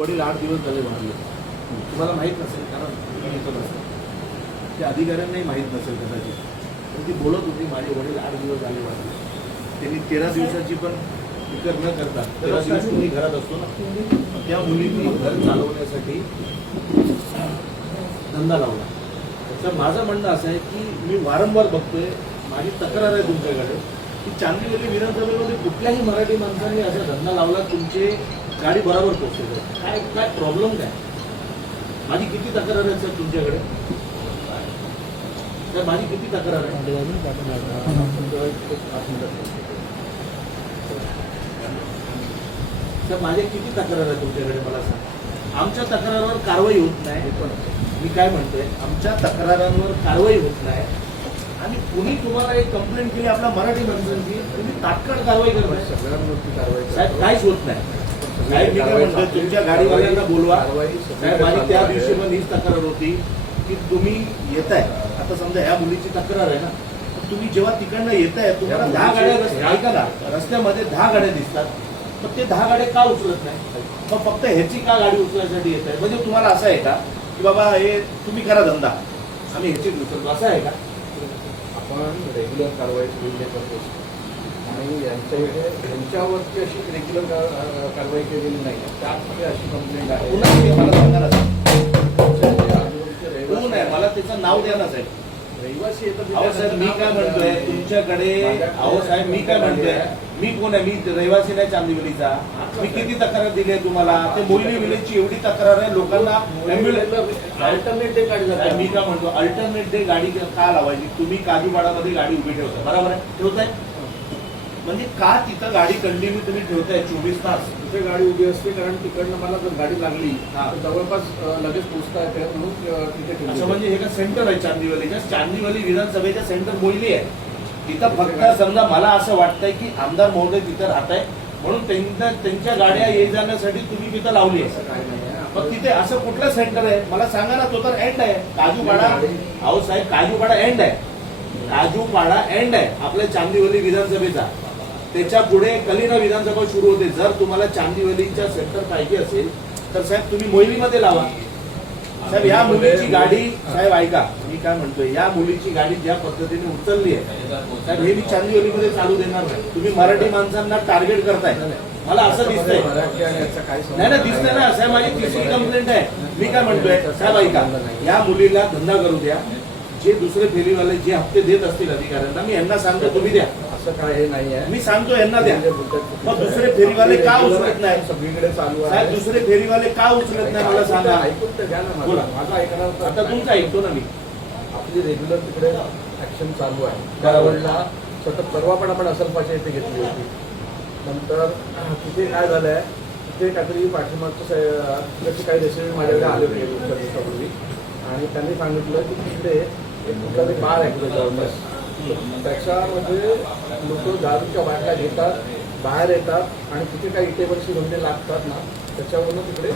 वडील 8 दिवस झाले वारले. तुम्हाला माहीत नसेल कारण तुम्ही इथं नसेल, ते अधिकाऱ्यांनाही माहीत नसेल कदाचित. पण ती बोलत होती माझे वडील 8 दिवस झाले वारले. त्यांनी 13 दिवसाची पण फिकर न करता 13 दिवस तुम्ही घरात असतो ना, त्या मुलींनी घर चालवण्यासाठी धंदा लावला. तर माझं म्हणणं असं आहे की मी वारंवार बघतोय, माझी तक्रार आहे तुमच्याकडे की चांदिवली विधानसभेमध्ये कुठल्याही मराठी माणसाने असा धंदा लावला तुमचे गाडी बरोबर पोहोचते. काय काय प्रॉब्लेम काय? माझी किती तक्रार आहे सर तुमच्याकडे? तर माझी किती तक्रार आहे? तर माझ्या किती तक्रार आहे तुमच्याकडे मला सांग. आमच्या तक्रारावर कारवाई होत नाही. मी काय म्हणतोय, आमच्या तक्रारांवर कारवाई होत नाही आणि कुणी तुम्हाला एक कंप्लेंट केली आपल्या मराठी माणसांची, तुम्ही तात्काळ कारवाई करताय. सगळ्यांवरती कारवाई साहेब काहीच होत नाही. साहेब मी काय म्हणतोय, तुमच्या गाडीवाल्यांना बोलवा. साहेब माझी त्या दिवशी पण हीच तक्रार होती की तुम्ही येताय, आता समजा ह्या मुलीची तक्रार आहे ना, तुम्ही जेव्हा तिकडनं येताय तुम्हाला 10 गाड्या ऐका ना, रस्त्यामध्ये 10 गाड्या दिसतात, पण ते 10 गाड्या का उचलत नाही? मग फक्त ह्याची का गाडी उचलण्यासाठी येत आहे? म्हणजे तुम्हाला असं आहे का की बाबा हे तुम्ही करा धंदा, आम्ही ह्याचीच उचलतो, असं आहे का? आपण रेग्युलर कारवाई करतो आणि यांच्यावरती अशी रेग्युलर कारवाई केलेली नाही. त्यामध्ये अशी कंप्लेंट आहे. पुन्हा तुम्ही मला सांगा ना कोण आहे, मला त्याचं नाव द्या ना साहेब. रहिवासी येतात. अहो साहेब मी काय म्हणतोय तुमच्याकडे, अहो साहेब मी काय म्हणतोय, मी कोण आहे? मी रहिवासी नाही चांदिवलीचा. मी किती तक्रार दिली आहे तुम्हाला? ते मोहिनी विलेजची एवढी तक्रार आहे लोकांना. अल्टरनेट डे गाडी जाते. मी काय म्हणतो, अल्टरनेट डे गाडी का लावायची? तुम्ही काजूवाडामध्ये गाडी उभी ठेवता, बरोबर आहे, ठेवताय. म्हणजे का तिथं गाडी कंटिन्यू तुम्ही ठेवताय 24 तास? तिथे गाडी उभी असते कारण तिकडनं मला जर गाडी लागली तर जवळपास लगेच पोहोचता येते म्हणून तिथे ठेवली. असं म्हणजे हे का सेंटर आहे चांदिवलीच्या? चांदिवली विधानसभेच्या सेंटर मोहिनी आहे. तिथं फक्त समजा मला असं वाटतंय की आमदार महोदय तिथं राहत आहे म्हणून त्यांच्या गाड्या ये जाण्यासाठी तुम्ही तिथं लावली आहे. काय नाही आहे. मग तिथे असं कुठलं सेंटर आहे मला सांगा ना. तो तर एंड आहे काजूपाडा. अहो साहेब काजूपाडा एंड आहे, काजूपाडा एंड आहे आपल्या चांदिवली विधानसभेचा. त्याच्या पुढे कलिना विधानसभा सुरू होते. जर तुम्हाला चांदिवलीच्या सेंटर पाहिजे असेल तर साहेब तुम्ही मोहिनीमध्ये लावा. साहेब या मुलीची गाडी, साहेब ऐका मी काय म्हणतोय, या मुलीची गाडी ज्या पद्धतीने उचलली आहे साहेब हे मी चांदिवलीमध्ये चालू देणार नाही. तुम्ही मराठी माणसांना टार्गेट करताय, मला असं दिसतंय. नाही ना दिसतंय ना साहेब. माझी तिसरी कंप्लेंट आहे. मी काय म्हणतोय साहेब ऐका, या मुलीला धंदा करू द्या. जे दुसरे फेरीवाले जे हप्ते देत असतील अधिकाऱ्यांना मी यांना सांगतो तुम्ही द्या. असं काय हे नाही आहे. मी सांगतो यांना द्या. मग दुसरे फेरीवाले का उचलत नाही? सगळीकडे चालू आहे. साहेब दुसरे फेरीवाले का उचलत नाही मला सांगा. ऐकून तर घ्या ना. बोला. माझा ऐकणार. आता तुमचं ऐकतो ना मी. आपली रेग्युलर तिकडे ऍक्शन चालू आहे. त्यावेळेला सतत परवा पण आपण असलपाच्या इथे घेतली होती. नंतर तिथे काय झालंय, तिथे काहीतरी पाठीमागचं तिकडचे काही रेसिडेंट माझ्याकडे आले होते दोन दिवसापूर्वी आणि त्यांनी सांगितलं की तिकडे एक कुठला तरी बार आहे गव्हर्नमेंट, त्याच्यामध्ये लोक दारूच्या बाटल्या घेतात, बाहेर येतात आणि तिथे काही इटेबलचे धंदे लागतात ना, त्याच्यावरून तिकडे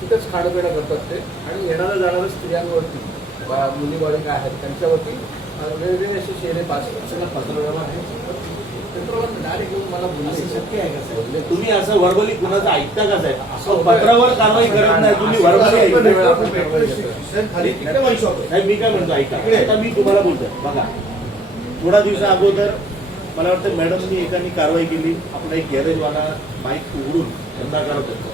तिथेच खाणंपिणं करतात ते. आणि येणाऱ्या जाणाऱ्या स्त्रियांवरती मुली बाळी काय आहेत त्यांच्यावरती वेगवेगळे असे शेरे पास डायरेक्ट येऊन मला बोलले. शक्य आहे का साहेब? तुम्ही असं व्हर्बली कुणाचं ऐकता का साहेब? पत्रावर कारवाई करत नाही तुम्ही, व्हर्बली ऐकता. साहेब मी काय म्हणतो ऐका, आता मी तुम्हाला बोलतोय बघा. थोडा दिवसा अगोदर मला वाटतं मॅडमनी एकाने कारवाई केली. आपला एक गॅरेजवाला बाईक उघडून धंदा करत होता.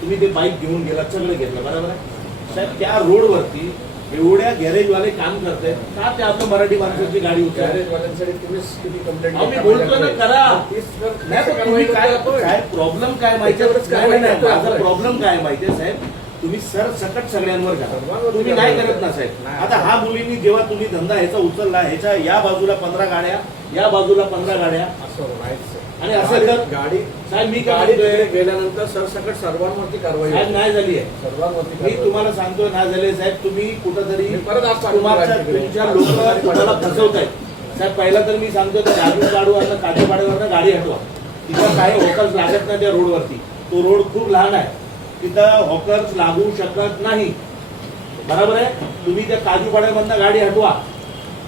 तुम्ही ते बाईक घेऊन गेला, सगळं घेतलं, बरोबर आहे साहेब. त्या रोडवरती एवढ्या गॅरेजवाले काम करतायत का? ते आपल्या मराठी माणसाची गाडी उचल. गॅरेजवाल्यांसाठी तुम्ही किती कंप्लेंट मी बोलतो ना करा. नाही तुम्ही काय प्रॉब्लेम काय माहिती आहे? माझा प्रॉब्लेम काय माहितीये साहेब, तुम्ही सरसकट सगळ्यांवर घ्या. तुम्ही नाही करत ना साहेब. आता हा मुलींनी जेव्हा तुम्ही धंदा ह्याचा उचलला, ह्याच्या या बाजूला 15 गाड्या, या बाजूला 15 गाड्या आणि असं तर गाडी साहेब मी काय गेल्यानंतर सरसकट सर्वांवरती कारवाई नाही झाली आहे. सर्वांवरती मी तुम्हाला सांगतो नाही झाले साहेब. तुम्ही कुठंतरी परत तुमच्या लोक तुम्हाला फसवतायत साहेब. पहिला तर मी सांगतो काजूपाडू आता काजूपाड्यावरनं गाडी हटवा. तिथं काही हॉकर्स लागत नाही त्या रोडवरती. तो रोड खूप लहान आहे, तिथं हॉकर्स लागू शकत नाही, बरोबर आहे. तुम्ही त्या काजूपाड्यामधनं गाडी हटवा,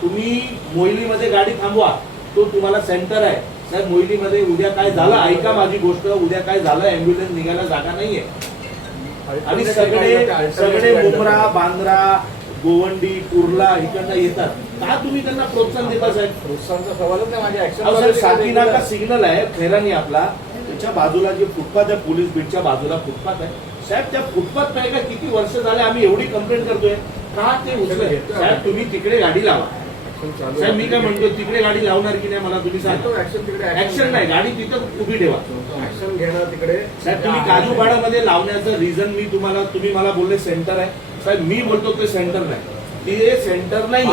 तुम्ही मोहिनीमध्ये गाडी थांबवा. तो तुम्हाला सेंटर आहे, साहेब मोहिनीमध्ये उद्या काय झालं, ऐका माझी गोष्ट, उद्या काय झालं अँब्युलन्स निघायला जागा नाहीये आणि सगळे मुंब्रा, बांद्रा, गोवंडी, कुर्ला इकडनं येतात. का तुम्ही त्यांना प्रोत्साहन देता साहेब? प्रोत्साहनचा सवालच नाही माझ्या अहो साहेब, साकीनाका ऍक्शन सिग्नल आहे खैरानी आपला, त्याच्या बाजूला जे फुटपाथ आहे, पोलीस बीटच्या बाजूला फुटपाथ आहे साहेब. त्या फुटपाथ नाही का किती वर्ष झाले आम्ही एवढी कंप्लेंट करतोय, का ते उचलत? साहेब तुम्ही तिकडे गाडी लावा. साहेब मी काय म्हणतो, तिकडे गाडी लावणार की नाही मला तुम्ही सांगतो. ऍक्शन नाही, गाडी तिथं उभी ठेवा. ऍक्शन घेणं तिकडे. साहेब तुम्ही काजूपाडामध्ये लावण्याचं रिझन मी तुम्ही मला बोलले सेंटर आहे. साहेब मी बोलतो ते सेंटर नाही, ते सेंटर नाही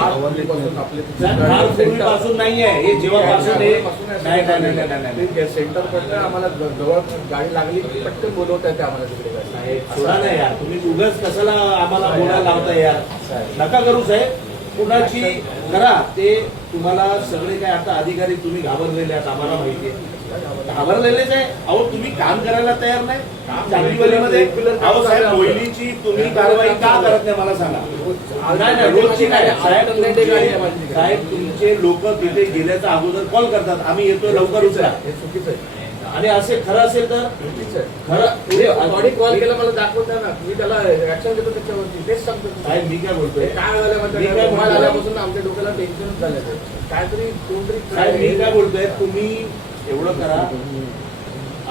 पूर्वीपासून नाही आहे हे. जेव्हापासून नाही सेंटर कडनं आम्हाला जवळ गाडी लागली की पटकन बोलवता येते आम्हाला तिकडे. सोडा नाही यार, तुम्ही उगाच कशाला आम्हाला बोलायला लावताय यार, नका करू साहेब. कुणाची करा ते, तुम्हाला सगळे काय आता अधिकारी तुम्ही घाबरलेले आहात आम्हाला माहिती आहे, घाबरलेलेच आहे. अहो तुम्ही काम करायला तयार नाही. चांदिवलीमध्ये अहो साहेब मोहिनीची तुम्ही कारवाई का करत नाही मला सांगा. नाही रोजची काय साहेब, तुमचे लोक तिथे गेल्याच्या अगोदर कॉल करतात, आम्ही येतोय लवकर उचला. हे चुकीचं आहे. आणि असे खरं असेल तर खरं कॉल केला मला दाखवत द्या ना, मी त्याला ऍक्शन देतो त्याच्यावरती. तेच सांगतो साहेब मी काय बोलतोय, काय झालं आल्यापासून आमच्या डोक्याला टेन्शन झालं. काहीतरी कोणतरी साहेब मी काय बोलतोय, तुम्ही एवढं करा,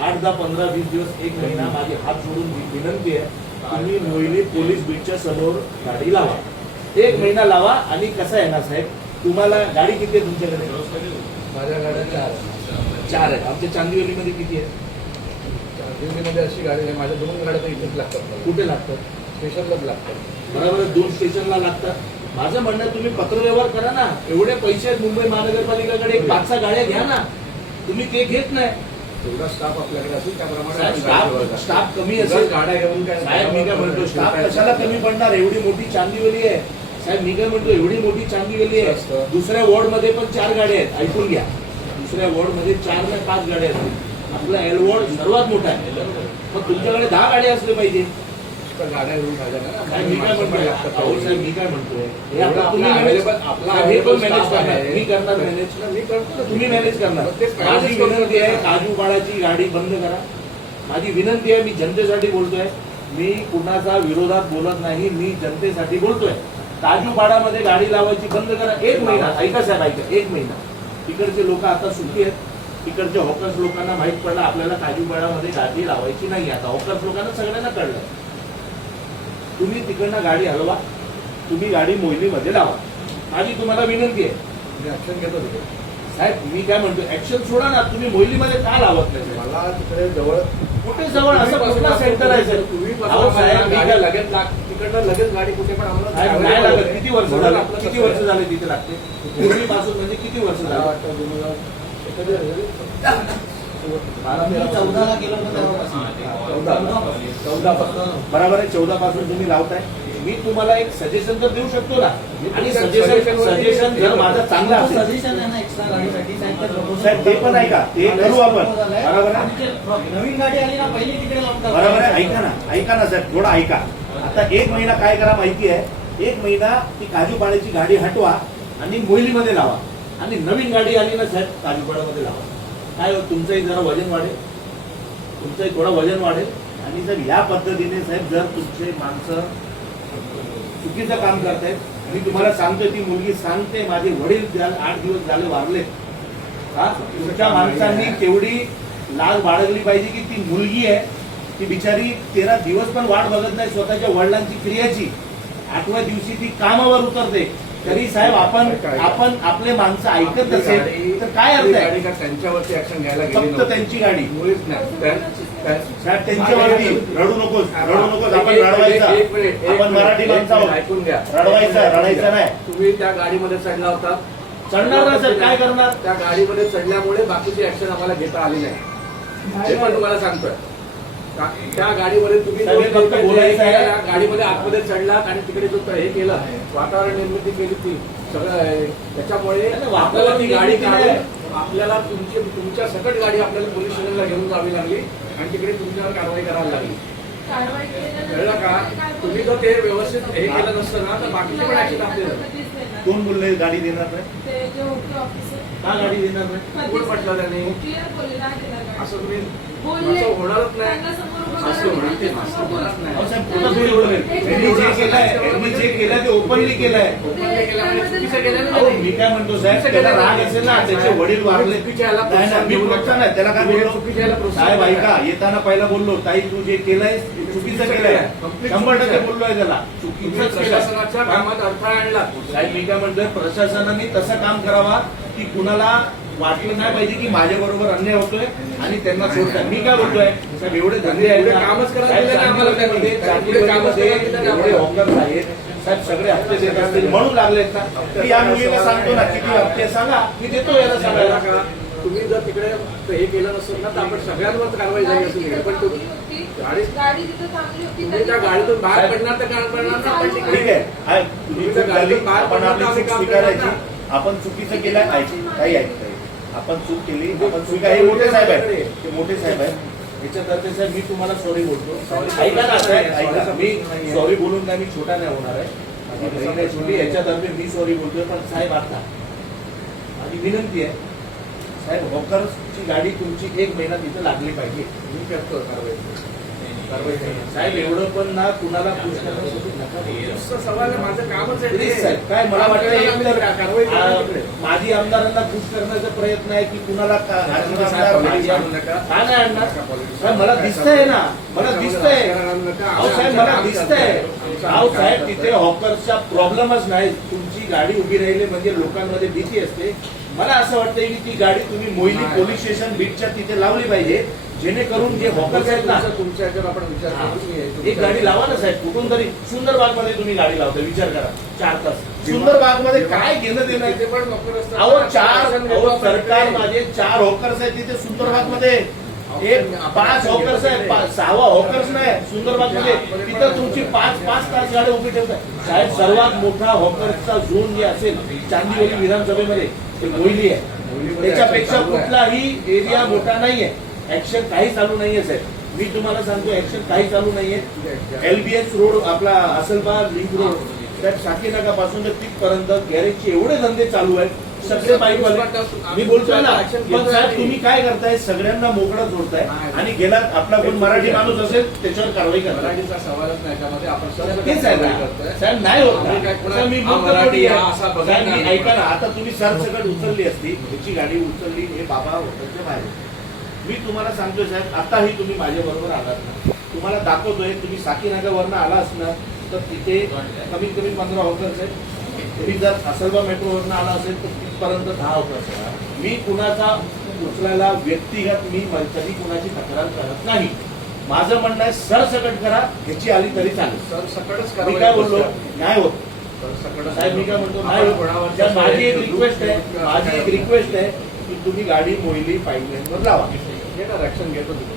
8, 10, 15, 20 दिवस, 1 महिना माझी हात जोडून विनंती आहे, तुम्ही मोहिनी पोलीस बीटच्या समोर गाडी लावा. 1 महिना लावा. आणि कसं आहे ना साहेब, तुम्हाला गाडी किती आहे तुमच्याकडे? माझ्या गाड्या 4 आहे. आमच्या चांदिवलीमध्ये किती आहे? दिल्लीमध्ये अशी गाडी आहे, माझ्या 2 गाड्या तर इथेच लागतात. कुठे लागतात? स्टेशनलाच लागतात. बरोबर, 2 स्टेशनला लागतात. माझं म्हणणं आहे, तुम्ही पत्रव्यवहार करा ना. एवढे पैसे आहेत मुंबई महानगरपालिकेकडे, 5-6 गाड्या घ्या ना. तुम्ही ते घेत नाही. जेवढा स्टाफ आपल्याकडे असेल त्याप्रमाणे स्टाफ कमी असेल, गाड्या घेऊन काय साहेब मी काय म्हणतो, स्टाफ कशाला कमी पडणार? एवढी मोठी चांदिवली आहे साहेब. मी काय म्हणतो, एवढी मोठी चांदिवली आहे, दुसऱ्या वॉर्ड मध्ये पण 4 गाड्या आहेत. ऐकून घ्या, दुसऱ्या वॉर्ड मध्ये 4 नाही 5 गाड्या असतील. आपला एल वॉर्ड सर्वात मोठा आहे, मग तुमच्याकडे 10 गाड्या असल्या पाहिजे. गाड्या घेऊन खायला ना. मी काय म्हणतोय, साहेब मी काय म्हणतोय, हे आपला तुम्ही हे पण मॅनेज करणार, मी करणार मॅनेज, मी करतो. तुम्ही मॅनेज करणार. माझी विनंती आहे, काजूपाडाची गाडी बंद करा. माझी विनंती आहे, मी जनतेसाठी बोलतोय, मी कुणाचा विरोधात बोलत नाही, मी जनतेसाठी बोलतोय. काजूपाडामध्ये गाडी लावायची बंद करा. 1 महिना ऐका साहेब, ऐका, 1 महिना. तिकडचे लोक आता सुखी आहेत. तिकडच्या हॉकर्स लोकांना माहित पडलं आपल्याला काजूपाडामध्ये गाडी लावायची नाही. आता हॉकर्स लोकांना सगळ्यांना कळलं. तुम्ही तिकडनं गाडी हलवा, तुम्ही गाडी मोहिनीमध्ये लावा. माझी तुम्हाला विनंती आहे. मी ऍक्शन घेतो तिथे. साहेब मी काय म्हणतो, ऍक्शन सोडा ना. तुम्ही मोहिनीमध्ये का लावत नाही? मला तिकडे जवळ, कुठे जवळ असं कुठला सेंटर आहे सर? अहो साहेब मी काय लगेच तिकडनं लगेच गाडी कुठे पण आम्हाला साहेब नाही लागत. किती वर्ष झाले? किती वर्ष झाले तिथे लागते? पूर्वीपासून म्हणजे किती वर्ष झाले? 14 बरोबर आहे. 14 पासून तुम्ही लावताय. मी तुम्हाला एक सजेशन तर देऊ शकतो ना. आणि सजेशन जर माझं चांगलं असेल साहेब ते पण ऐका, ते करू आपण. बरोबर आहे, नवीन गाडी आली ना पहिली तिकडे लावतात. बरोबर आहे. ऐका ना साहेब, थोडा ऐका. आता 1 महिना काय करा माहिती आहे, 1 महिना ती काजूपाड्याची गाडी हटवा आणि मोहिनीमध्ये लावा. आणि नवीन गाडी आली ना साहेब काजूपाड्यामध्ये लावा. काय तुमचंही जरा वजन वाढेल, तुमचंही थोडं वजन वाढेल. आणि जर या पद्धतीने साहेब जर तुमचे माणसं चुकीचं काम करतायत, मी तुम्हाला सांगतोय, ती मुलगी सांगते माझे वडील 8 दिवस झाले वारले. तुमच्या माणसांनी तेवढी लाज बाळगली पाहिजे की ती मुलगी आहे, ती बिचारी 13 दिवस पण वाट बघत नाही स्वतःच्या वडिलांची क्रियाची. 8व्या दिवशी ती कामावर उतरते. तरी साहेब आपण आपले माणसं ऐकत नसेल तर काय अर्थ आहे? त्यांच्यावरती ऍक्शन घ्यायला फक्त त्यांची गाडी मुळीच नाही. साहेब त्यांच्यावरती रडू नकोस. आपण रडवायचा, आपण मराठी माणसं आहोत. ऐकून घ्या, रडायचं नाही. तुम्ही त्या गाडीमध्ये चढला होता. चढणार ना सर, काय करणार? त्या गाडीमध्ये चढल्यामुळे बाकीची ऍक्शन आम्हाला घेता आली नाही. हे पण तुम्हाला सांगतोय. त्या गाडीमध्ये तुम्ही फक्त बोलायचं आहे. गाडीमध्ये आतमध्ये चढलात आणि तिकडे जो हे केलं, वातावरण निर्मिती केली ती सगळं, त्याच्यामुळे आपल्याला ती गाडी काढून आपल्याला तुमच्या सकट गाडी आपल्याला पोलीस स्टेशनला घेऊन जावी लागली आणि तिकडे तुमच्यावर कारवाई करायला लागली. कळलं का? तुम्ही जर ते व्यवस्थित हे केलं नसतं ना तर बाकीचे पण ऍक्शन आपले कोण बोलले गाडी देणार नाही? ते जे होते ऑफिसर का गाडी देणार नाही? कोण म्हटलं त्याने? क्लिअर बोलले नाही देणार गाडी. असं तुम्ही बोलले. असं होणारच नाही. त्यांना समोर उभं असं करून होणार ते, समोर असं होणारच बोलले. नाही. अहो साहेब, कुठं तुम्ही बोलले? यांनी जे केलंय ते ओपनली केलंय. ओपनली केलं म्हणजे चुकीचं केलं ना अहो त्यांनी. मी काय म्हणतो साहेब, त्याला राग असेल ना, त्याचे वडील वारले. चुकीच्या याला नाही नाही, मी प्रोत्साहन नाही, त्याला काय बोललो? चुकीच्या याला प्रोत्साहन साहेब नाही. ऐका, येताना पहिला बोललो, ताई तू जे केलंय ते चुकीचं केलंय. 100% बोललोय त्याला, तुम्ही चुकीचंच केलंय. प्रशासनाच्या कामात अडथळा आणला. साहेब मी काय म्हणतोय, प्रशासनाने तसं काम करावा की कुणाला वाटलं नाही पाहिजे की माझ्या बरोबर अन्याय होतोय आणि त्यांना सोडताय. मी काय बोलतोय साहेब, एवढे धंदे आहेत पुढे ना, कामच करायला साहेब, दिलं नाही आम्हाला त्यांनी. चांदीवलीमध्ये पुढे कामच करायला दिलं नाही एवढे आम्हाला. हॉकर्स आहेत साहेब, सगळे हप्ते देत असतील म्हणून लागलेत ना. मी या मुलीला सांगतो ना किती हप्ते आहे सांगा, मी देतो याला सांगायला. का तुम्ही जर तिकडे हे केलं नसेल ना तर आपण सगळ्यांवर कारवाई झाली गाडी असेल तिथं पण चांगली तुम्ही होती. गाडी- गाडी तिथं चांगली होती. तुम्ही त्या गाडीतून बाहेर पडणार तर काय पडणार ना आपण ठीक तिकडे आहे, आहे, तुम्ही चूक झाली, आपण आपली चूक स्वीकारायची. आपण चुकीचं केलं काही ऐकताय, आपण चूक केली, आपण स्वीकार. हे मोठे साहेब आहेत, ते मोठे साहेब आहेत. याच्यातर्फे साहेब मी तुम्हाला सॉरी बोलतो. ऐका ना साहेब, ऐका, मी सॉरी बोलून काय मी छोटा नाही होणार आहे. माझी बहीण आहे छोटी, याच्यातर्फे मी सॉरी बोलतोय. पण साहेब आता माझी विनंती आहे साहेब, हॉकर्सची गाडी तुमची 1 महिना तिथे लागली पाहिजे. मी करतो कारवाई साहेब एवढं पण ना कुणाला खुश करण्यासाठी नका बोलू. नुसतं सवाल आहे, माझं कामच आहे प्लीज ते. साहेब, काय मला वाटतं एक तर कारवाई करा तिकडे. माझी आमदारांना खुश करण्याचा प्रयत्न आहे की कुणाला आमदार माझी आमदार का नाही आणणार? साहेब मला दिसतंय ना, मला दिसतंय. अहो साहेब मला दिसतंय. अहो साहेब तिथे हॉकर्सचा प्रॉब्लेमच नाही. तुमची गाडी उभी राहिली म्हणजे लोकांमध्ये भीती असते. मला असं वाटतंय की ती गाडी तुम्ही मोहिनी पोलीस स्टेशन बीचच्या तिथे लावली पाहिजे, जेणेकरून जे हॉकर्स आहेत ना, तुमच्या ह्याच्यावर आपण विचार करू. एक गाडी लावा ना साहेब, कुठून तरी. सुंदरबाग मध्ये तुम्ही गाडी लावता, विचार करा 4 तास. सुंदरबाग मध्ये काय घेणं देणं आहे? ते पण नोकर असतात. अहो सरकार माझे 4 हॉकर्स आहेत तिथे सुंदरबाग मध्ये. एक 5 हॉकर्स आहेत, 6वा हॉकर्स नाही सुंदरबाग मध्ये. तिथं तुमची 5 तास गाडी उभी ठेवताय. साहेब सर्वात मोठा हॉकर्सचा झोन जे असेल चांदीवली विधानसभेमध्ये ते मोहिली आहे. त्याच्यापेक्षा कुठलाही एरिया मोठा नाहीये. ऍक्शन काही चालू नाहीये साहेब, मी तुम्हाला सांगतो ऍक्शन काही चालू नाहीये. LBS रोड आपला असलबा लिंक रोड साहेब, साकीनाकापासून तर तिथपर्यंत गॅरेजचे एवढे धंदे चालू आहेत. सगळे बाईक मी बोलतोय ना. पण साहेब तुम्ही काय करताय, सगळ्यांना मोकळं सोडताय आणि गेला आपला कोण मराठी माणूस असेल त्याच्यावर कारवाई करताय. मराठीचा सवालच नाही त्यामध्ये आपण सरळ तेच आहे कारवाई ना करतोय. साहेब, नाही होत ना. आम्ही काय कोणा- साहेब, मी हा मूर्ख मराठी थोडी आहे. हा असा बघा साहेब, मी ना. ऐका ना, आता तुम्ही सरसकट उचलली असती, त्याची गाडी उचलली, हे बाबा हॉटेलच्या बाहेर. मी तुम्हाला सांगतोय साहेब, आताही तुम्ही माझ्या बरोबर आलात ना, तुम्हाला दाखवतोय. तुम्ही साकीनाकावरनं आला असणार तर तिथे कमीत कमी 15 हॉकर्स आहेत. तुम्ही जर असलबा मेट्रोवरनं आला असेल तर तिथपर्यंत 10 हॉकर्स आहेत. मी कुणाचा उचलायला व्यक्तिगत मी कधी कुणाची तक्रार करत नाही. माझं म्हणणं आहे सरसकट करा, ह्याची आली तरी चालेल. सरसकटच मी कारवाई काय बोललो करतोय. नाही होत सरसकटच साहेब, मी काय म्हणतो आपण नाही होत. कोणावरच्या तर माझी एक सोयीचं रिक्वेस्ट आहे, दुःख- माझी एक रिक्वेस्ट आहे की तुम्ही गाडी मोहिली पाईपलाईनवर लावा. घेणार ऍक्शन घेतो तिथे.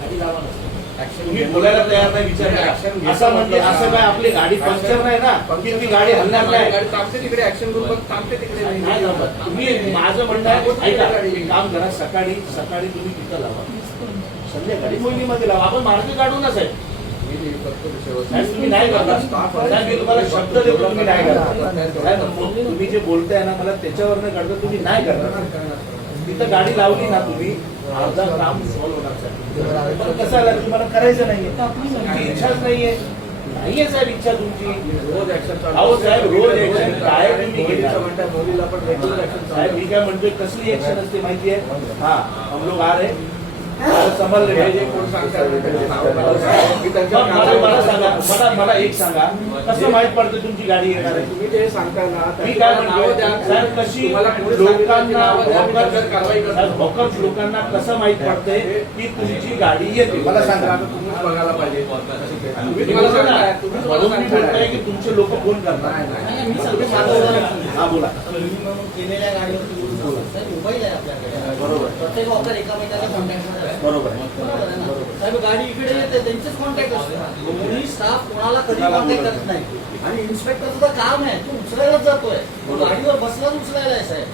गाडी लावा ना. ऍक्शन तुम्ही बोलायला तयार नाही, विचार Action करा. असं म्हणजे असं काय आपली गाडी पंक्चर नाही ना की ती गाडी हलणार नाही. गाडी थांबते तिकडे ऍक्शन घेऊन पण थांबते तिकडे नाही जमत. तुम्ही माझं म्हणणं आहे, ऐका, एक काम करा, सकाळी तुम्ही तिथं लावा, संध्याकाळी मोहिनीमध्ये लावा. आपण मार्ग काढू ना साहेब. मी करतो विषयावर. साहेब तुम्ही नाही करणार. साहेब मी तुम्हाला शब्द देतो, तुम्ही नाही करणार. साहेब तुम्ही जे बोलताय ना, मला त्याच्यावरनं कळतं तुम्ही नाही करणार. तिथं गाडी लावली ना तुम्ही, अर्धा काम सॉल्व्ह होणार साहेब. पण कसं आलं, तुम्हाला करायचं नाहीये, तुमची इच्छाच नाहीये साहेब, इच्छा तुमची. रोज ऍक्शन चालू. अहो साहेब, रोज action काय तुम्ही मोदीचं घेणार? म्हणताय, मोदीला पण रेग्युलर ऍक्शन साहेब मी काय म्हणतोय, कसली ऍक्शन असते माहितीये? हा हम लोग आ रहे संभाळले पाहिजे. कोण सांगतात मला सांगा, मला एक सांगा, कसं माहित पडतं तुमची गाडी येणार आहे? तुम्ही ते सांगताय ना मी काय म्हणतोय साहेब, कशी लोकांना हॉकर्स लोकांना कसं माहित पडतंय की तुमची गाडी येते? मला सांगा. तुम्हीच बघायला पाहिजे. तुम्ही मला सांगा, म्हणून मी बोलतोय की तुमचे लोक फोन करणार. नाही, मी सांगतो. हा बोला. केलेल्या गाडीवर मोबाईल आहे आपल्याकडे. बरोबर. प्रत्येक ऑफर एका महिन्याच्या कॉन्टॅक्टमध्ये आहे. बरोबर बरोबर आहे ना? साहेब गाडी इकडे येते, त्यांचेच कॉन्टॅक्ट असतो. कोणी स्टाफ कोणाला कधी कॉन्टॅक्ट करत नाही. आणि इन्स्पेक्टर सुद्धा काम आहे, तो उचलायलाच जातोय. तो गाडीवर बसलाच उचलायला आहे साहेब.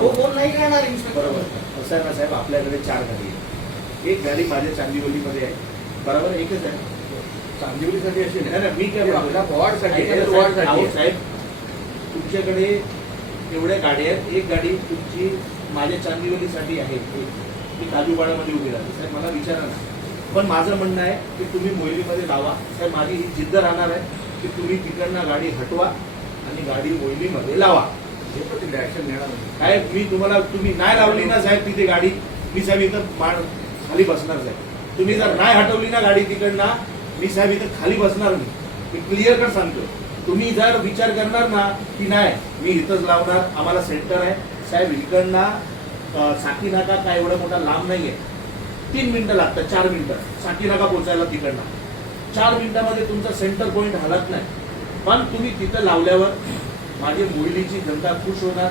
तो फोन नाही करणार इन्स्पेक्टर. बरोबर. असं आहे ना साहेब, आपल्याकडे 4 गाडी आहे. एक गाडी माझ्या चांदिवलीमध्ये आहे, बरोबर, एकच आहे. चांदिवलीसाठी अशी नाही, नाही, मी काय ती म्हणतो? आपल्या वॉर्डसाठी ऐका ना, आहे, साहेब, वॉर्डसाठी अहो, आहे. साहेब तुमच्याकडे एवढ्या गाड्या आहेत, एक गाडी तुमची माझ्या चांदिवलीसाठी आहे ती काजूवाडामध्ये उभी राहते. साहेब मला विचारा ना, पण माझं म्हणणं आहे की तुम्ही मोहिलीमध्ये लावा. साहेब माझी ही जिद्द राहणार आहे की तुम्ही तिकडनं गाडी हटवा आणि गाडी मोहिलीमध्ये लावा. घेतो तिथे ऍक्शन घेणार नाही. साहेब मी तुम्हाला, तुम्ही नाही लावली ना साहेब तिथे गाडी, मी साहेब इथं खाली बसणार साहेब. तुम्ही जर नाही हटवली ना गाडी तिकडनं, मी साहेब इथं खाली बसणार नाही. मी क्लिअर कट सांगतो. तुम्ही जर विचार करणार ना की नाही मी इथंच लावणार, आम्हाला सेंटर आहे साहेब, इकडनं साकी नाका काय एवढा मोठा लांब नाहीये, 3 मिनिटं लागतात, 4 मिनिटं साकी नाका पोहोचायला तिकडनं. 4 मिनिटामध्ये तुमचा सेंटर पॉईंट हलत नाही. पण तुम्ही तिथं लावल्यावर माझी मोहिलीची जनता खुश होणार.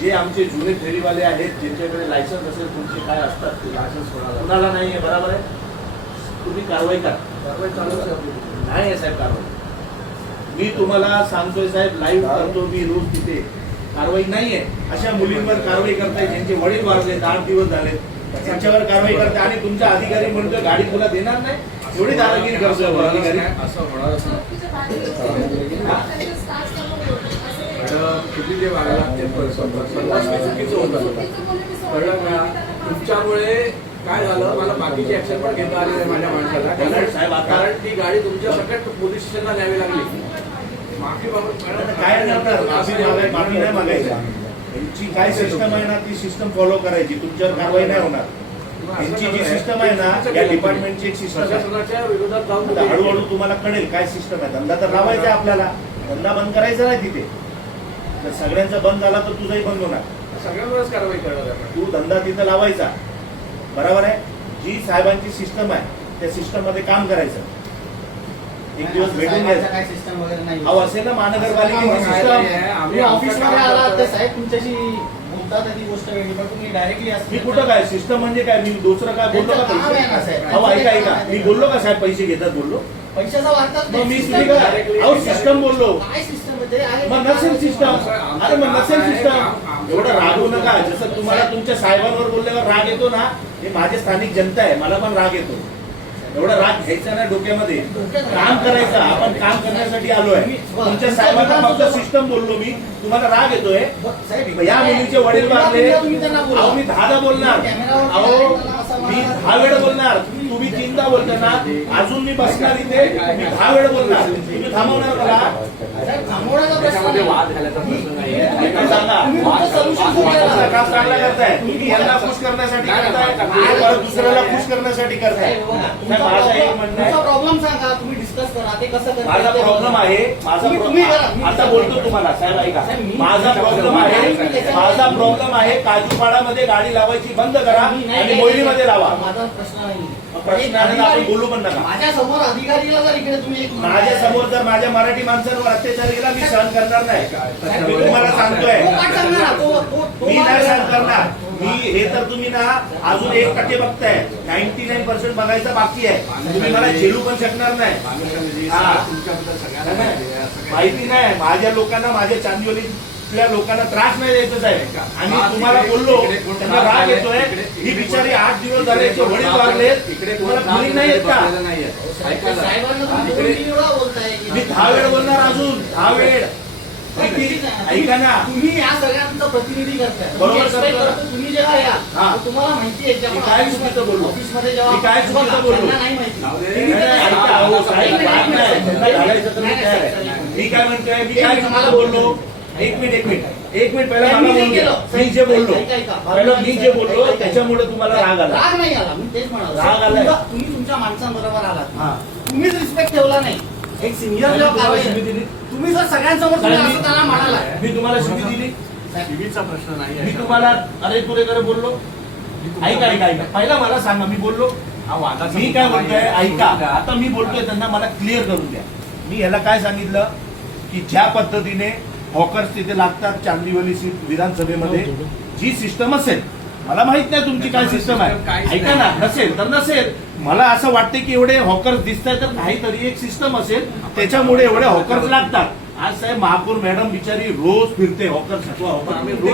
जे आमचे जुने फेरीवाले आहेत ज्यांच्याकडे लायसन्स असेल, तुमचे काय असतात ते लायसन्स कुणाला नाही आहे, बरोबर आहे, तुम्ही कारवाई करा. कारवाई चालूच आहे आपली. नाही आहे साहेब कारवाई. मी तुम्हाला सांगतोय साहेब, लाईव्ह करतो मी रोज तिथे. कारवाई नाहीये. अशा मुलींवर कारवाई करताय ज्यांचे वडील वारले, 8 दिवस झाले, त्यांच्यावर कारवाई करताय आणि तुमचा अधिकारी म्हणतोय गाडी तुला देणार नाही. एवढी दादागिरी करतोय अधिकारी. असं होणारच नाही. तुम्ही जे वागलात ते सर्वात चुकीचं होतं. कळलं का? तुमच्यामुळे काय झालं, मला बाकीची ऍक्शन पण घेता आली नाही माझ्या माणसाला. साहेब, आता- कारण ती गाडी तुमच्या सकट पोलीस स्टेशनला न्यावी लागली. माफी बाबत काय करणार? माफी नाही मागायची. यांची काय सिस्टम आहे ना, ती सिस्टम फॉलो करायची. तुमच्यावर कारवाई नाही होणार. यांची जी सिस्टम आहे ना, या डिपार्टमेंटची एक सिस्टम आहे. प्रशासनाच्या विरोधात जाऊन आता हळूहळू तुम्हाला कळेल काय सिस्टम आहे. धंदा तर लावायचा आहे आपल्याला, धंदा बंद करायचा नाही तिथे. तर सगळ्यांचा बंद झाला तर तुझाही बंद होणार. सगळ्यांवरच कारवाई करणार आहे. तू धंदा तिथं लावायचा, बरोबर आहे. जी साहेबांची सिस्टम आहे त्या सिस्टम मध्ये काम करायचं. एक दिवस भेटून साहेबांचं घ्यायचं. काय सिस्टम वगैरे नाही. अहो असेल ना महानगरपालिकेची सिस्टम. तुम्ही ऑफिसमध्ये आलात ते साहेब तुमच्याशी बोलतात ती गोष्ट वेगळी, पण तुम्ही डायरेक्टली मी कुठं काय सिस्टम म्हणजे काय, मी दुसरं काय बोललो का त्यांचं काम आहे ना, पैसे? साहेब. अहो ऐका ऐका, मी बोललो का साहेब पैसे घेतात बोललो? पैशाचा वाटतात मग मी तुम्ही काय अहो सिस्टम बोललो. काय सिस्टम आहे मग नसेल सिस्टम, अरे मग नसेल सिस्टम. एवढं रागवू नका. जसं तुम्हाला तुमच्या साहेबांवर बोलल्यावर राग येतो ना, हे माझे स्थानिक जनता आहे, मला पण राग येतो. एवढा राग घ्यायचा ना डोक्यामध्ये. काम करायचं, आपण काम करण्यासाठी आलो आहे. तुमच्या साहेबांना फक्त सिस्टम बोललो मी, तुम्हाला राग येतोय. या मुलीचे वडील वारले, अहो मी 10दा बोलणार, अहो मी 10 वेळ बोलणार. तुम्ही 3दा बोलताय ना, अजून मी बसणार इथे, मी 10 वेळ बोलणार. तुम्ही थांबवणार मला? त्याच्यामध्ये वाद घालायचा प्रश्न नाही. तुम्ही काय सांगा, तुमचं काम चांगलं करताय. तुम्ही यांना खुश करण्यासाठी करताय, परत दुसऱ्याला खुश करण्यासाठी करताय. माझं एक म्हणणं आहे, प्रॉब्लेम सांगा, तुम्ही डिस्कस करा ते कसं करता. माझा प्रॉब्लेम आहे, माझा तुम्ही करा. आता बोलतो तुम्हाला साहेब ऐका, माझा प्रॉब्लेम आहे काजूपाडामध्ये गाडी लावायची बंद करा आणि मोहिनीमध्ये लावा. माझा प्रश्न नाही. प्रश्न आहे ना, आपण बोलू पण नका. माझ्या समोर अधिकारीला जर इकडे तुम्ही एक माझ्या समोर जर माझ्या मराठी माणसांवर अत्याचार केला मी सहन करणार नाही. मी तुम्हाला सांगतोय, तो काय सांगणार ना? तो मी नाही सहन करणार. मी हे तर तुम्ही ना अजून 1% बघताय, 99% बघायचं बाकी आहे. तुम्ही मला झेलू पण शकणार नाही. हा. तुमच्याबद्दल सगळ्यांना माहिती नाही, माझ्या लोकांना, माझ्या चांदिवलीतल्या लोकांना त्रास नाही द्यायचा आहे. आणि तुम्हाला बोललो त्यांना राग येतोय. ही बिचारी 8 दिवस झाले, वडील वारले, तुम्हाला फिलिंग नाही येत का? साहेबांना तुम्ही दोन तीन वेळा बोलताय. मी 10 वेळ बोलणार, अजून 10 वेळ. ऐका ना, तुम्ही या सगळ्यांचं प्रतिनिधी करताय. बरोबर मी expect करतो. करतो, तुम्ही जेव्हा या हा. तर तुम्हाला माहिती आहे की आपण मी काय चुकीचं बोललो? ऑफिसमध्ये जेव्हा मी काय चुकीचं बोललो? त्यांना नाही माहिती. नाही, नाही, ऐका, अहो, साहेब, राग नाही. धंदा घालायचं तर मी तयार आहे. मी काय म्हणतोय, मी काय तुम्हाला बोललो? एक मिनिट पहिला मला मी बोलू द्या. केलं. मी जे बोललो, ऐका. पहिलं मी जे बोललो त्याच्यामुळे तुम्हाला राग आला. राग नाही आला, मी तेच म्हणालो. राग आलाय. तुम्ही तुमच्या माणसांबरोबर आलात. हा. तुम्हीच रिस्पेक्ट ठेवला नाही. एक सिनियर जेव्हा तुम्हाला कारवाई शिवी आहे, दिली? तुम्ही जर सगळ्यांसमोर तुम्ही असं त्यांना म्हणाला मी तुम्हाला शिवी दिली? टीव्हीचा प्रश्न नाही मी तुम्हाला अरे तुरे करे बोललो? ऐका पहिला मला सांगा, मी बोललो? मी काय बोलतोय ऐका. आता मी बोलतोय त्यांना, मला क्लिअर करून द्या. मी याला काय सांगितलं की ज्या पद्धतीने हॉकर्स तिथे लागतात चांदिवली विधानसभेमध्ये, जी सिस्टम असेल, मला माहित नाही तुमची काय सिस्टम आहे, ऐका ना, नसेल तर नसेल. मला असं वाटतं की एवढे हॉकर्स दिसत आहेत तर काहीतरी एक सिस्टम असेल, त्याच्यामुळे एवढे हॉकर्स लागतात. आज साहेब महापौर मॅडम बिचारी रोज फिरते हॉकर्स.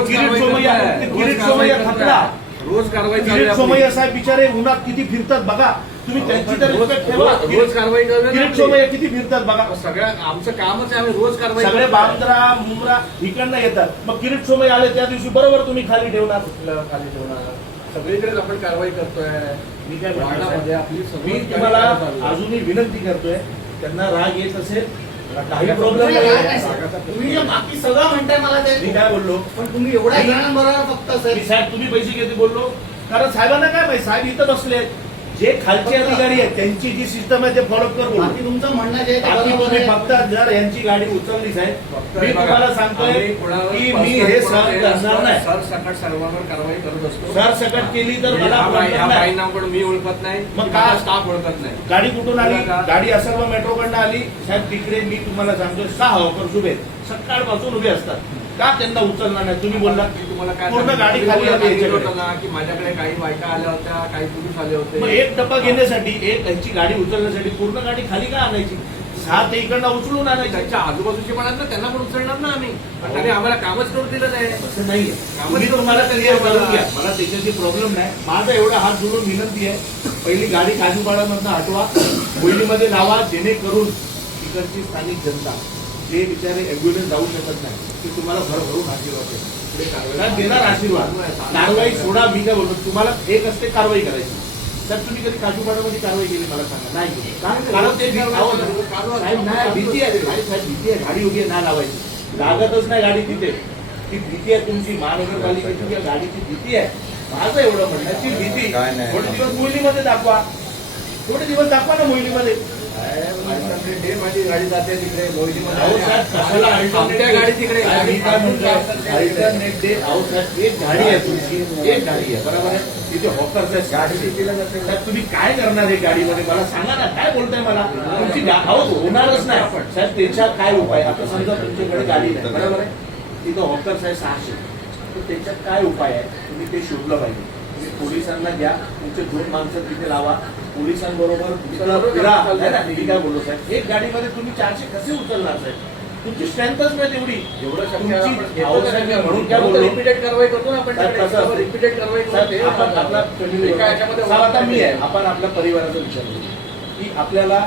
किरीट सोमय्या थकला, रोज कारवाई चालू किरीट आहे सोमय्या साहेब बिचारे उन्हात किती फिरतात बघा, तुम्ही त्यांची तर रिस्पेक्ट ठेवा. रोज कारवाई चालू आहे किरीट ना सोमय्या किती फिरतात बघा, आपली. सगळ्या आमचं कामच आहे, आम्ही रोज कारवाई सगळे करतो. बांद्रा मुंब्रा इकडनं येतात. मग किरीट सोमय्या आले त्या दिवशी बरोबर तुम्ही खाली ठेवणार. कुठलं खाली ठेवणार, सगळीकडेच आपण कारवाई करतोय. मी काय म्हणतो वार्डामध्ये साहेब, आपली सगळी मी कारवाई तुम्हाला चालू आहे. अजूनही विनंती करतोय, त्यांना राग येत असेल काही प्रॉब्लेम नाही, नाही, नाही. नाही. तुम्ही जे बाकी सगळं म्हणताय मला मी ते, काय बोललो, पण तुम्ही एवढ्या जणांबरोबर फक्त मी साहेब साहेब तुम्ही पैसे घेते बोललो, कारण साहेबांना काय माहिती, साहेब इथं बसले आहेत. जे खालचे अधिकारी आहेत त्यांची जी सिस्टम आहे ते फॉलो कर बोललो. बाकी तुमचं म्हणणं जे आहे ते बाकी बरोबर तुम्ही आहे. फक्त जर यांची गाडी उचलली साहेब, फक्त मी बघा, तुम्हाला सांगतोय आम्ही कोणावर की मी personal हे कोणावर सहन करणार नाही. सरसकट सर्वांवर कारवाई करत असतो. सर सकट केली तर मला ह्या problem नाही. बाईंना पण मी ओळखत नाही, मग माझा का? स्टाफ ओळखत नाही. गाडी कुठून आली, बघा. गाडी असेल मेट्रोकडनं आली साहेब. तिकडे मी तुम्हाला सांगतोय 6 हॉकर्स उभे आहेत. सकाळपासून उभे असतात. का त्यांना उचलणार नाही? तुम्ही बोलला मी तुम्हाला काय पूर्ण सांगितलं? गाडी मी खाली तुम्हाला आली सांगितलं याच्याकडे. होतं ना की माझ्याकडे काही बायका आल्या होत्या, काही पुरुष आले मग होते. एक डब्बा घेण्यासाठी, एक त्यांची गाडी उचलण्यासाठी पूर्ण गाडी खाली का आणायची? 6 ते इकडनं उचलून आणायची. त्यांच्या आजूबाजूचे पण आहेत ना, त्यांना पण उचलणार ना आम्ही. त्यांनी आम्हाला कामच करून दिलं नाही. असं नाहीये. कामच मी करून तुम्हाला दिलं क्लिअर त्यांनी करून घ्या, आम्हाला. मला त्याच्याशी प्रॉब्लेम नाही. माझा एवढा हात जोडून विनंती आहे, पहिली गाडी काजूपाड्यामधनं हटवा, मोहिनीमध्ये लावा, जेणेकरून तिकडची स्थानिक जनता जे बिचारे अँब्युलन्स जाऊ शकत नाही ते तुम्हाला भरभरून आशीर्वाद देतात. पुढे कारवाई साहेब देणार आशीर्वाद. कारवाई सोडा, मी काय बोलतो तुम्हाला, एक असते कारवाई करायची. साहेब तुम्ही कधी काजूपाड्यामध्ये कारवाई केली मला सांगा? नाही केली. कारण ते साहेब नाही, भीती आहे. नाही साहेब, भीती आहे. गाडी उभी आहे, ना लावायची. लागतच नाही गाडी तिथे. ती भीती आहे तुमची महानगरपालिकेची या गाडीची भीती आहे. माझं एवढं म्हणण्याची भीती थोडे दिवस मोहिनीमध्ये दाखवा, थोडे दिवस दाखवा ना मोहिनीमध्ये. माझी गाडी जाते तिकडे मोहिनीमध्ये. अहो साहेब, कशाला आमच्या गाडी तिकडे. साहेब, मी काय म्हणतोय, अल्टरनेट डे. अहो साहेब, एक गाडी आहे तुमची, एक गाडी आहे बरोबर आहे. तिथे हॉकर्स आहे, गाडी तिथीला जाते. साहेब तुम्ही काय करणार आहे गाडीमध्ये मला सांगा ना, काय बोलताय मला? तुमची अहो होणारच नाही आपण साहेब. त्याच्या काय उपाय? आता समजा तुमच्याकडे गाडी नाही बरोबर आहे, तिथं हॉकर्स आहे 600, तर त्याच्यात काय उपाय आहे? तुम्ही ते शोधलं पाहिजे. तुम्ही पोलिसांना घ्या, तुमचे 2 माणसं तिथे लावा, पोलिसांबरोबर फिरा. नाही ना, मी काय बोललो साहेब, एक गाडीमध्ये तुम्ही 400 कसे उचलणार साहेब? तुमची स्ट्रेंथच नाही तेवढी. एवढं शक्य तुमची- आहे, आपण अहो साहेब, मी म्हणून काय बोललो, रिपीटेड कारवाई करतो ना आपण. साहेब, कसं असतं? रिपीटेड कारवाई साहेब, करतो. आपण आपला एका याच्यामध्ये साहेब, आता मी आहे, आपण आपल्या परिवाराचा विचार करू की आपल्याला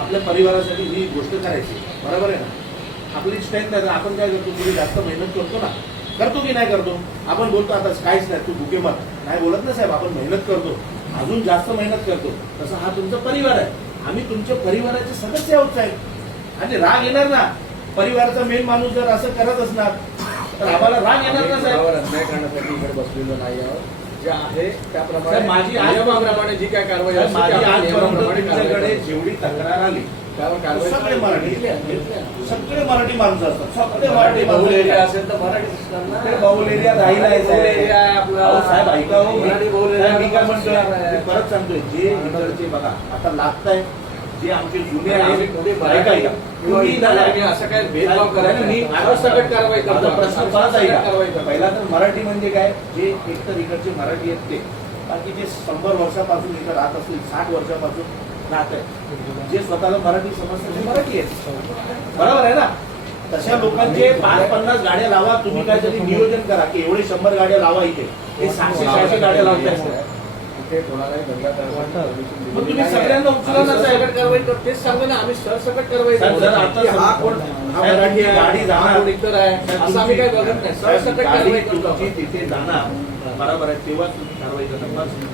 आपल्या परिवारासाठी ही गोष्ट करायची बरोबर आहे ना. आपली स्ट्रेंथ आहे, आपण काय करतो, थोडी जास्त मेहनत करतो ना, करतो की नाही करतो? आपण बोलतो आता काहीच नाही, तू भुके मत नाही बोलत ना साहेब, आपण मेहनत करतो, अजून जास्त मेहनत करतो. तसं हा तुमचा परिवार आहे, आम्ही तुमच्या परिवाराचे सदस्य आहोत साहेब. आणि राग येणार ना, परिवाराचा मेन माणूस जर असं करत असणार तर आम्हाला राग येणार ना साहेब. कोणावर अन्याय करण्यासाठी इकडे बसलेलो नाही आहोत. जे आहे त्याप्रमाणे साहेब, माझी आज- नियमाप्रमाणे जी काय कारवाई साहेब, असते माझी ती आपण आजपर्यंत नियमाप्रमाणे कारवाई तुमच्याकडे करतो. जेवढी तक्रार आली त्यावर कारवाई सगळे मराठी घेतली. सगळे मराठी माणसं असतात, सगळे मराठी बहुल माणसं एरिया असतात. असेल तर मराठी असणार ना. ते बहुल एरिया राहिला आहे बहुल एरिया आहे आपला. अहो साहेब ऐका हो, मराठी बहुल साहेब, एरिया मी काय म्हणतोय, आहे. मी परत सांगतोय, जे इकडचे बघा आता लागताय, जे आमचे जुने आम्ही आहेत कधी ऐका, मराठी ऐका. किंवा तुम्ही इतर ना- आम्ही असं काय भेदभाव करत नाही. मी सरसकट कारवाई करतो. माझा प्रश्न परत ऐका. कारवाई करतो. पहिला तर मराठी म्हणजे काय, जे एकतर इकडचे मराठी आहेत ते, बाकी जे 100 वर्षापासून इथं राहत असतील, 60 वर्षापासून राहत आहेत, जे स्वतःला मराठी समजतात ते मराठी आहेत बरोबर आहे ना. तशा लोकांचे 5-50 गाड्या लावा, तुम्ही काहीतरी नियोजन करा की एवढे 100 गाड्या लावा इथे, हे 700-600 गाड्या लावताय. इथे कोणालाही दंगा करायला मग तुम्ही सगळ्यांना उचला ना साहेब. सरसकट कारवाई करतो. तेच सांगू ना, आम्ही सरसकट कारवाई साहेब, करतो. जर आता की हा कोण, हा साहेब, मराठी आहे, गाडी हा जाणार. कोण इतर आहे, असं आम्ही काय बघत नाही. सरसकट गाडी कारवाई करतो. तुमची तिथे जाणार बरोबर आहे, तेव्हा तुम्ही कारवाई करणार.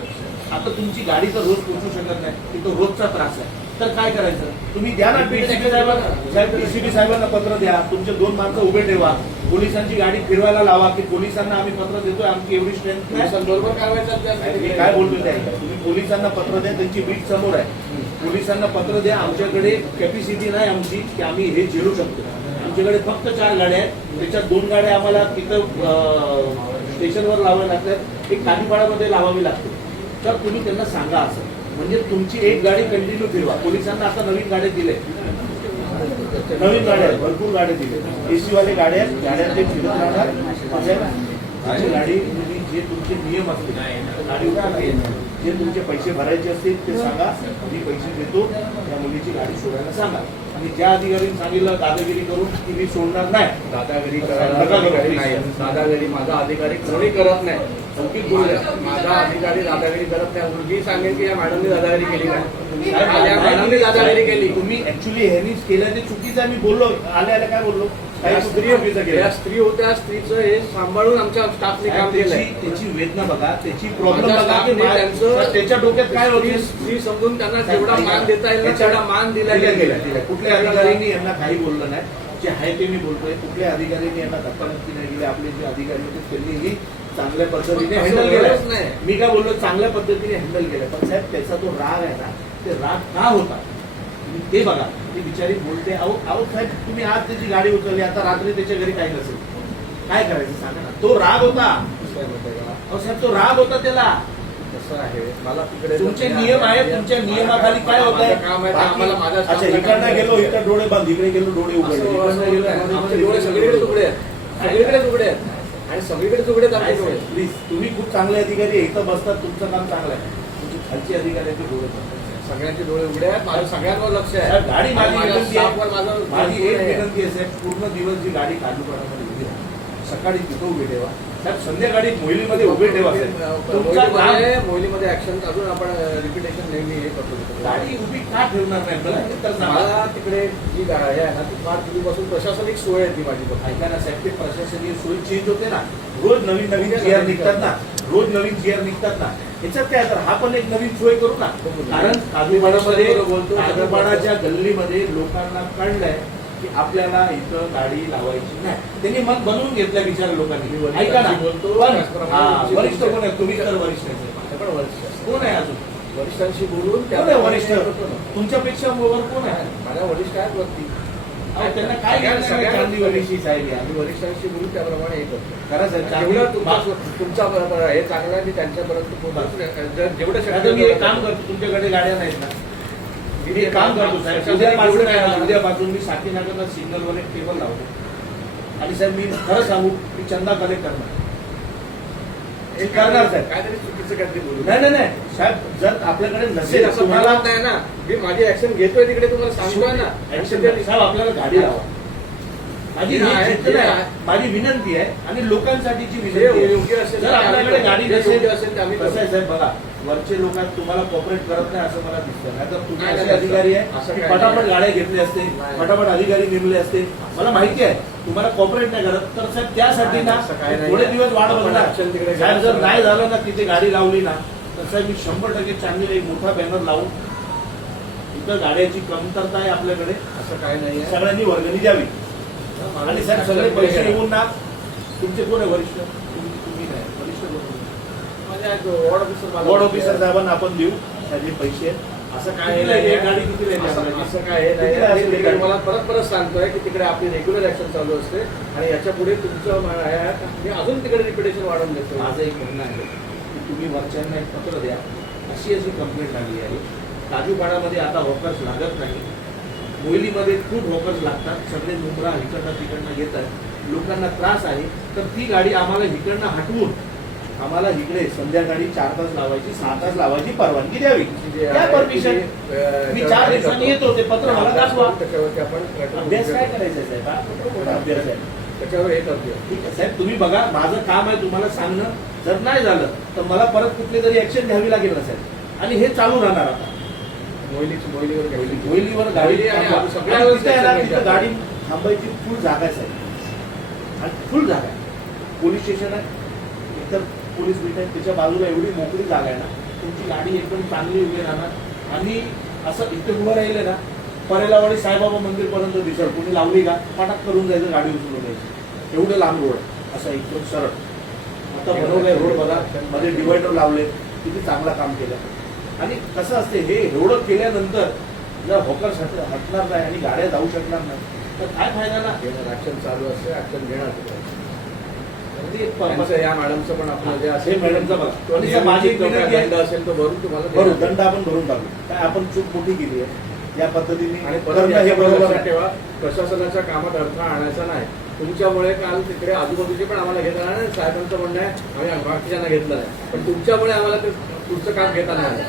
आता तुमची गाडी तर रोज पोहोचू शकत नाही, तिथं रोजचा त्रास आहे, तर काय करायचं? तुम्ही द्या ना डीसीपी साहेबांना, साहेब डीसीपी साहेबांना पत्र द्या, तुमचे 2 माणसं उभे ठेवा, पोलिसांची गाडी फिरवायला लावा की पोलिसांना आम्ही पत्र देतोय, आमची एवढी स्ट्रेंथ नाही. पोलिसांबरोबर कारवाई चालते मी असते. काय बोलतोय ते ऐका. तुम्ही पोलिसांना पत्र द्या, त्यांची बीट समोर आहे, पोलिसांना पत्र द्या, आमच्याकडे कॅपॅसिटी नाही आमची की आम्ही हे झेलू शकतो. आमच्याकडे फक्त 4 गाड्या आहेत, त्याच्यात 2 गाड्या आम्हाला तिथं स्टेशनवर लावाव्या लागतात, एक कालीपाड्यामध्ये लावावी लागते. तर तुम्ही त्यांना सांगा असं, म्हणजे तुमची एक गाडी कंटिन्यू फिरवा. पोलिसांना आता नवीन गाड्या दिले, नवीन गाड्या आहेत, भरपूर गाड्या दिले, एसी वाले गाड्या आहेत, गाड्या ते फिरत राहणार. तुमची गाडी तुम्ही जे तुमचे नियम असतील गाडी उतरते, जे तुमचे पैसे भरायचे असतील ते सांगा, मी पैसे देतो, त्या मुलीची गाडी सोडायला सांगा. आणि ज्या अधिकाऱ्यांनी सांगितलं दादागिरी करून की मी सोडणार नाही, दादागिरी नका करायला करू, अधिकारी please. नाही. दादागिरी माझा अधिकारी कोणी करत नाही. चौकीत बोलू द्या. माझा अधिकारी दादागिरी करत नाही. मुलगी सांगेल की या मॅडमने दादागिरी केली काय, साहेब, या मॅडमने दादागिरी केली. तुम्ही ऍक्च्युली ह्यांनीच केलं ते चुकीचं आहे. मी बोललो आले आले काय बोललो, काही या स्त्री चुकीचं केलं. या स्त्री होत्या, स्त्रीचं हे सांभाळून आमच्या स्टाफने काम केलंय. त्याची वेदना बघा, त्याची प्रॉब्लेम माझ्या बघा की स्टाफने त्यांचं त्याच्या डोक्यात काय होती. स्त्री समजून त्यांना जेवढा मान देता येईल ना तेवढा मान दिला गेला. कुठल्या अधिकाऱ्यांनी यांना काही बोललं नाही. जे आहे ते मी बोलतोय, कुठल्या अधिकाऱ्यांनी यांना धक्काबुक्की नाही केली. आपले जे अधिकारी होते त्यांनीही चांगल्या पद्धतीने असं हँडल गरज केलं. नाही. मी काय बोललो, चांगल्या पद्धतीने हँडल केलं. पण साहेब त्याचा जो राग आहे ना, ते राग का होता तुम्ही ते बघा. ती बिचारी बोलते, अहो अहो साहेब तुम्ही आज त्याची गाडी उचलली, आता रात्री त्याच्या घरी काही नसेल, काय करायचं सांगा ना. तो राग होता. कसं आहे माहिती आहे का? अहो साहेब तो राग होता त्याला. कसं आहे, मला तिकडे तुमचे नियम आहेत, तुमच्या नियमाखाली काय होत आहे. माझं काम आहे, आम्हाला माझ्या अच्छा, स्टाफला काम इकडनं गेलो इकडे डोळे बंद, इकडे गेलो डोळे उघडले, असं इकडनं गेलो आमचे डोळे डोळे बंद, सगळीकडे उघडे आहेत. सगळीकडेच उघडे आहेत आणि सगळीकडेच उघडे आहेत आमचे डोळे. प्लीज, तुम्ही खूप चांगले अधिकारी आहे, इथं बसतात, तुमचं काम चांगलं आहे. तुमचे खालचे अधिकाऱ्यांचे डोळे बंद. सगळ्यांचे डोळे उघडे आहेत. माझं सगळ्यांवर लक्ष आहे. साहेब, गाडी माझी माझ्या विनंती आहे. स्टाफवर माझं माझी एक आहे. विनंती आहे साहेब, पूर्ण दिवस जी गाडी काजूपाड्यामध्ये उभी राहा, सकाळी तिथं उभी ठेवा साहेब, संध्याकाळी मोहिलीमध्ये उभी ठेवा साहेब. तुमचा काम मोहिलीमध्ये ऍक्शन अजून आपण रिपिटेशन नेहमी हे करतो. गाडी उभी का ठेवणार नाही मला हे तर सांगा. मला तिकडे जी गाडी आहे ना ती फार पूर्वीपासून प्रशासनिक सोय आहे ती माझी बघ. ऐका ना साहेब, ते प्रशासकीय सोयी चेंज होते ना, रोज नवीन नवीन जीआर निघतात ना, रोज नवीन जीआर निघतात ना. याच्यात काय तर हा पण एक नवीन सोय करू ना. कारण काजूपाडाच्या गल्लीमध्ये लोकांना कळलंय की आपल्याला इथं गाडी लावायची नाही. त्यांनी मन बनवून घेतलं बिचार लोकांनी. ऐका ना, बोलतो, पण त्याचप्रमाणे हा, तुमची वरिष्ठ गोष्ट कोण आहे? तुम्ही तर वरिष्ठ आहे. पण वरिष्ठ कोण आहे अजून? वरिष्ठांशी बोलून कोण आहे वरिष्ठ? तुमच्यापेक्षा वर कोण आहे? माझ्या वरिष्ठ आहेत वरती. अहो, त्यांना काय सगळ्या चांदीवलीशी साहेब या. आम्ही वरिष्ठांशी बोलून त्याप्रमाणे हे करतो. खरं साहेब, जेवढं चांदी- तुमचा हे चांगलं आहे मी त्यांच्यापर्यंत पोहोचतो. जेवढं आता मी एक काम करतो, तुमच्याकडे गाड्या नाहीत ना, मी एक काम करतो साहेब, उद्यापासून मी साकीनगरला सिग्नलवर एक टेबल लावतो आणि साहेब मी खरं सांगू, मी चंदा कलेक्ट करणार. हे करणार साहेब. काहीतरी चुकीचं काहीतरी बोलू. नाही नाही नाही साहेब, जर आपल्याकडे असेल नसेल असं तुम्हाला म्हणत नाही ना. मी माझी ऍक्शन घेतोय तिकडे तुम्हाला सांगतोय ना. ऍक्शन द्या. साहेब आपल्याला गाडी लावा. माझी हे आहे, जिद्द हे नाही, आहे. माझी विनंती आहे आणि लोकांसाठीची जे विनंती आहे. योग्य असेल जर ते आम्ही आपल्याकडे करू. गाडी जे नसेल योग्य असेल ते आम्ही करू. कसं आहे साहेब बघा, वरचे लोक तुम्हाला कॉपरेट करत नाही असं मला दिसतं. नाही तर तुम्ही नाही, असे नाही, अधिकारी असं आहे की काही पटापट नाही. गाड्या घेतल्या असते, नाही. पटापट अधिकारी नेमले असते. मला माहिती आहे तुम्हाला कॉपरेट नाही करत, तर साहेब त्यासाठी ना नाही, असं काही नाही. थोडे दिवस वाढ आपण बघणार. action तिकडे साहेब जर घ्यायचं. नाही झालं ना, तिथे गाडी लावली ना, तर साहेब मी 100% चांगली एक मोठा बॅनर लावून इथं गाड्याची कमतरता आहे आपल्याकडे, असं काही नाही आहे. सगळ्यांनी वर्गणी द्यावी. आणि साहेब सगळे पैसे येऊन ना, तुमचे कोण आहे वरिष्ठ? तुम्ही नाही, वरिष्ठ कोण आहे? वॉर्ड ऑफिसर साहेबांना आपण देऊ त्याचे पैसे. असं काय कितीला आहे? एक गाडी कितीला आहे असं आपल्याला? असं काय हे नाही कितीला आणि असेल तिकडे गाडी? मला परत सांगतोय की तिकडे आपली रेग्युलर ऍक्शन चालू असते आणि याच्या पुढे तुमचं मी अजून तिकडे रिपिटेशन वाढवून देतो. माझं एक म्हणणं आहे की तुम्ही वरच्यांना एक पत्र द्या, अशी कंप्लेंट आली आहे. काजूपाडामध्ये आता हॉकर्स लागत नाही, मोहिलीमध्ये खूप हॉकर्स लागतात, सगळे मुंबरा इकडनं तिकडनं येतात, लोकांना त्रास आहे. तर ती गाडी आम्हाला इकडनं हटवून आम्हाला इकडे संध्याकाळी 4 तास लावायची, 6 तास लावायची परवानगी द्यावी. त्या परमिशन मी 4 दिवसांनी येतो, ते पत्र मला दाखवा. त्याच्यावरती आपण अभ्यास काय करायचा साहेब? हा कुठं मोठा अभ्यास आहे? त्याच्यावर हे करतो. ठीक आहे साहेब, तुम्ही बघा, माझं काम आहे तुम्हाला सांगणं. जर नाही झालं तर मला परत कुठली तरी ऍक्शन घ्यावी लागेल ना साहेब. आणि हे चालू राहणार आता. मोहिलीवर घ्यावी. मोहिलीवर गाडी आणि थांबवा. सगळ्या आणि तिथे आहे ना, व्यवस्था तिथं गाडी थांबायची फुल जागा आहे साहेब, आणि फुल जागा आहे. पोलीस स्टेशन आहे, इतर पोलीस बीट आहे, त्याच्या बाजूला एवढी मोकळी जागा आहे ना, तुमची गाडी एकदम चांगली उभी राहणार. आणि असं इथे उभं राहिले ना, परेलावाडी साईबाबा मंदिर पर्यंत दिसत. कोणी लावली का पटाक करून जायचं, गाडी उचलून द्यायची. एवढं लांब रोड आहे, असं एकदम सरळ. आता बनवलंय रोड बघा, मध्ये डिवायडर लावले, किती चांगला काम केलं. आणि कसं असते, हे एवढं केल्यानंतर जर हॉकर्स हटणार नाही आणि गाड्या जाऊ शकणार नाही तर काय फायदा ना. ऍक्शन चालू असते, ऍक्शन घेणार. म्हणजे त्यांचं या मॅडमचं पण आपलं जे असेल हे मॅडमचं बघा. तो आणि साहेब, माझी नियमित जो काय विनंती आहे, दंड असेल तो भरून तुम्हाला भरू देण्यात येईल. दंड आपण भरून टाकू. काय आपण चूक मोठी केली आहे, या पद्धतीने आणि परत करणं हे याच्यावर बरोबर लक्षात आहे. ठेवा, प्रशासनाच्या कामात अडथळा आणायचा नाही. तुमच्यामुळे काल तिकडे आजूबाजूचे पण आम्हाला घेता नाही. साहेबांचं म्हणणं आहे आम्ही बाकीच्यांना घेतलं नाही, पण तुमच्यामुळे आम्हाला ते पुढचं काम घेता नाही आलं.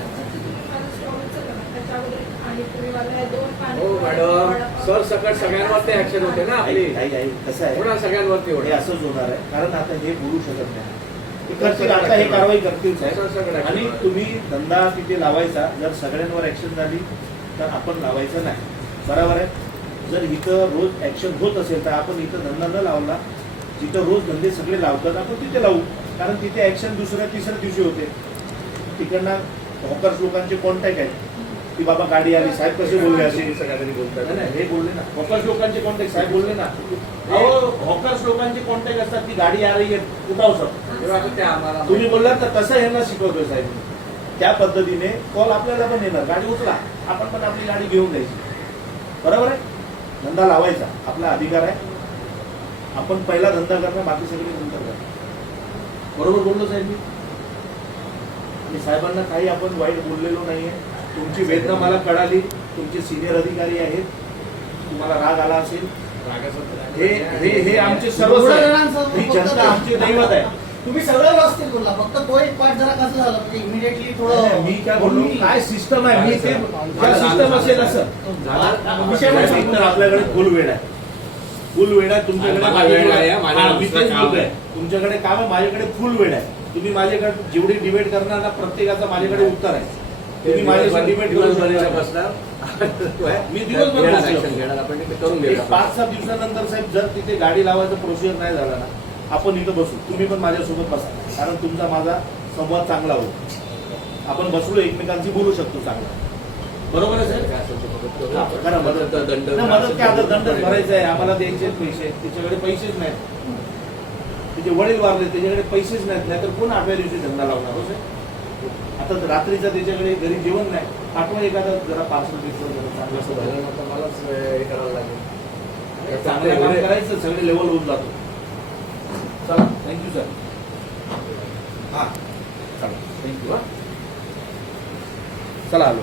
हो मॅडम, सर सकट सगळ्यांवरती ऍक्शन होते ना आपली. कसं आहे पुन्हा सगळ्यांवरती हे होते. असंच होणार आहे, कारण आता हे बोलू शकत नाही. हे करतील, आता हे कारवाई करतील साहेब. सरसकट action आणि होणार. तुम्ही धंदा तिथे लावायचा, जर सगळ्यांवर ऍक्शन झाली तर आपण लावायचं नाही. बरोबर आहे. जर इथं रोज ऍक्शन होत असेल तर आपण इथं धंदा न लावला, जिथं रोज धंदे सगळे लावतात आपण तिथे लावू, कारण तिथे ऍक्शन दुसऱ्या तिसऱ्या दिवशी होते. तिकडनं हॉकर्स लोकांचे कॉन्टॅक्ट आहेत की बाबा गाडी आली, साहेब कसे बोलले असे. सगळ्यांनी बोलतात. नाही, नाही, हे बोलले ना, हॉकर्स लोकांचे कॉन्टॅक्ट साहेब बोलले ना. अहो हॉकर्स लोकांचे कॉन्टॅक्ट असतात की गाडी आ रही है, उठाव सर. तेव्हा आता ते आम्हाला तुम्ही बोललात तर तसं यांना शिकवतोय साहेब. त्या पद्धतीने कॉल आपल्याला पण येणार, गाडी उचला, आपण पण आपली गाडी घेऊन जायची. बरोबर आहे. धंदा लावायचा आपला अधिकार आहे. आपण पहिला धंदा करणार, बाकी सगळे नंतर करणार. बरोबर बोललो साहेब मी. आणि साहेबांना काही आपण वाईट बोललेलो नाहीये. तुमची वेदना मला कळाली. तुमचे सिनियर अधिकारी आहेत, तुम्हाला राग आला असेल. हे हे हे आमचे सर्व ही जनता आमची दैवत आहे. तुम्ही सगळं व्यवस्थित बोलला, फक्त तो एक पार्ट जरा कसं झालं म्हणजे इमिडिएटली थोडं मी काय बोललो, काय सिस्टम आहे, मी ते सिस्टम असेल असं विषय एक तर आपल्याकडे फुल वेळ आहे. फुल वेळ आहे तुमच्याकडे. मला वेळ आहे, माझ्या हा, मी दुसरं तेच काम बोलतोय. आहे. तुमच्याकडे काम आहे, माझ्याकडे फुल वेळ आहे. तुम्ही माझ्याकडे जेवढी डिबेट करणार ना, प्रत्येकाचं माझ्याकडे उत्तर आहे. तुम्ही माझ्याशी डिबेट करू शकता. बसणार. मी दिवसभर घेणार बसलो. action घेणार, आपण ते करून एक घेणार. 5-7 दिवसानंतर साहेब जर तिथे गाडी लावायचा प्रोसिजर नाही झाला ना, आपण इथं बसू. तुम्ही पण माझ्यासोबत बसा, कारण तुमचा माझा संवाद चांगला होईल. आपण बसलो एकमेकांशी बोलू शकतो चांगला. बरोबर आहे साहेब. काय असेल ते मदत करू. हा, करा मदत. दंड नाही, मदत काय, आता दंड भरायचा आहे आम्हाला, द्यायचे पैसे. त्याच्याकडे पैसेच नाहीत. तिचे वडील वारले, त्याच्याकडे पैसेच नाहीत. नाही तर कोण 8व्या दिवशी धंदा लावणार हो साहेब. आता रात्रीचा त्याच्याकडे घरी जेवण नाही, पाठवा एखादा जरा पार्सल बिर्सल चांगलं असं असं झालं ना तर मलाच हे करावं लागेल. चांगलं काम करायचं, सगळे लेवल होऊन जातो. चला, थँक्यू सर. हा चला, थँक्यू. हा चला आलो.